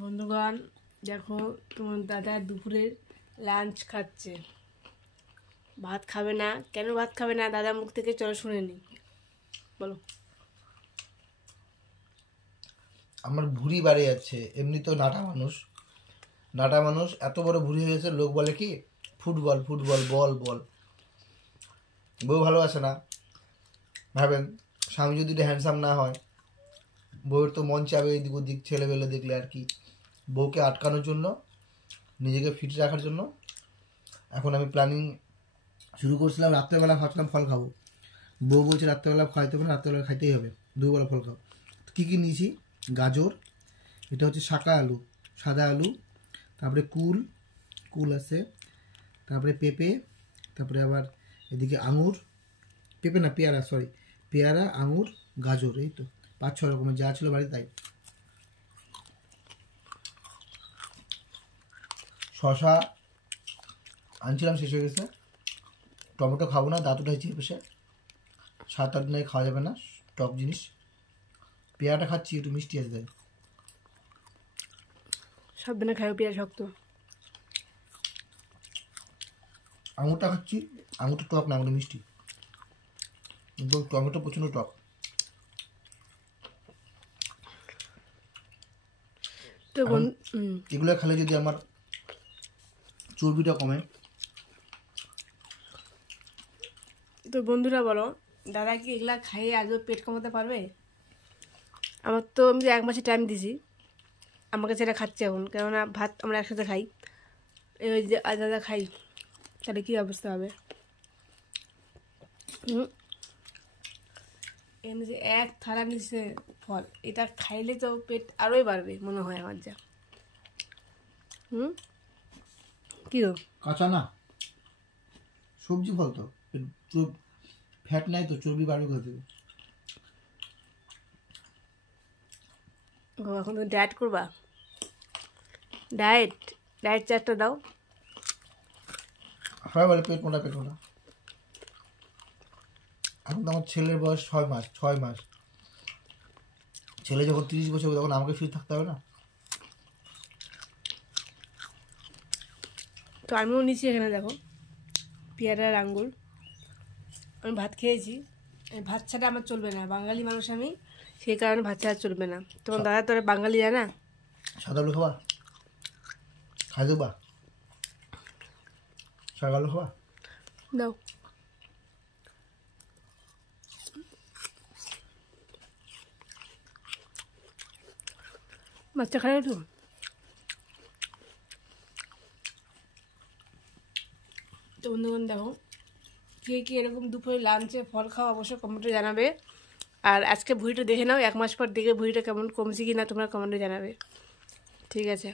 বন্ধুগণ দেখো তোমার দাদা দুপুরের লাঞ্চ খাচ্ছে। ভাত খাবে না কেন? ভাত খাবে না দাদার মুখ থেকে চলো শুনে নি। বলো। আমার ভুঁড়ি বাড়ে যাচ্ছে, এমনি তো নাটা মানুষ এত বড় ভুঁড়ি হয়ে গেছে। লোক বলে কি ফুটবল ফুটবল বল বল। বউ ভালোবাসে না। ভাবেন স্বামী যদি হ্যান্ডসাম না হয়, বউয়ের তো মন চাবে এদিক ওদিক ছেলেবেলে দেখলে আর কি। বউকে আটকানোর জন্য, নিজেকে ফিট রাখার জন্য এখন আমি প্ল্যানিং শুরু করছিলাম। রাত্রেবেলা ভাবছিলাম ফল খাবো, বউ বলছে রাত্রেবেলা খাইতে হবে না, রাত্রেবেলা খাইতেই হবে, দুবেলা ফল খাবো। কী কী নিয়েছি? গাজর, এটা হচ্ছে শাকা আলু, সাদা আলু, তারপরে কুল আছে, তারপরে পেঁপে, তারপরে আবার এদিকে আঙুর, পেঁপে না পেয়ারা, সরি পেয়ারা, আঙুর, গাজর, এই তো 5-6 রকমের যা ছিল বাড়িতে তাই। শশা আনছিলাম, শেষ হয়ে গেছে। টমেটো খাবো না, দাঁত উঠাইছি পেশে, 7-8 দিন খাওয়া যাবে না, টক জিনিস। পেয়ারাটা খাচ্ছি, একটু মিষ্টি আছে তাই। সব দিনে খাই পেঁয়াজ শক্ত। আঙুরটা খাচ্ছি, আঙুরটা টক না, আঙুরটা মিষ্টি, কিন্তু টমেটো প্রচণ্ড টক। তো এগুলো খেলে যদি আমার চর্বিটা কমে। তো বন্ধুরা বলো, দাদা কি এগুলা খাইয়ে আজও পেট কমাতে পারবে? আমার তো আমি 1 মাসে টাইম দিছি, আমাকে সেটা খাচ্ছে এখন, কেননা ভাত আমরা একসাথে খাই। এই যে আজ দাদা খাই, তাহলে কী অবস্থা হবে? এমনি যে 1 থালা নিচে ফল, এটা খাইলে তো পেট আরোই বাড়বে মনে হয় আমার যা। কি গো? কাঁচা না, সবজি ফল তো, ফ্যাট নাই তো, চর্বি বাড়বে কোথা থেকে? এখন তুমি ডায়েট করবা? ডায়েট চার্টটা দাও। হয় বলে পেট মোটা। এখন তো আমার ছেলের বয়স 6 মাস। ছেলে যখন 30 বছর হবে তখন আমাকে ফিট থাকতে হবে না? তো আমিও নিচ্ছি এখানে দেখো পেয়ারার আঙ্গুর। আমি ভাত খেয়েছি, ভাত ছাড়া আমার চলবে না, বাঙালি মানুষ আমি, সেই কারণে ভাত ছাড়া চলবে না। তোমার দাদা তো বাঙালি জানা। সাদা আলু খাবা? খাই দেবা? শাক আলু খাবা? দাও। বাচ্চা খায় একটু। তো বন্ধুগণ দেখো, কে কে এরকম দুপুরে লাঞ্চে ফল খাওয়া অবশ্যই কমেন্টে জানাবে। আর আজকে ভুঁড়িটা দেখে নাও, 1 মাস পর দেখে ভুঁড়িটা কেমন কমছে কি না তোমরা কমেন্টে জানাবে। ঠিক আছে।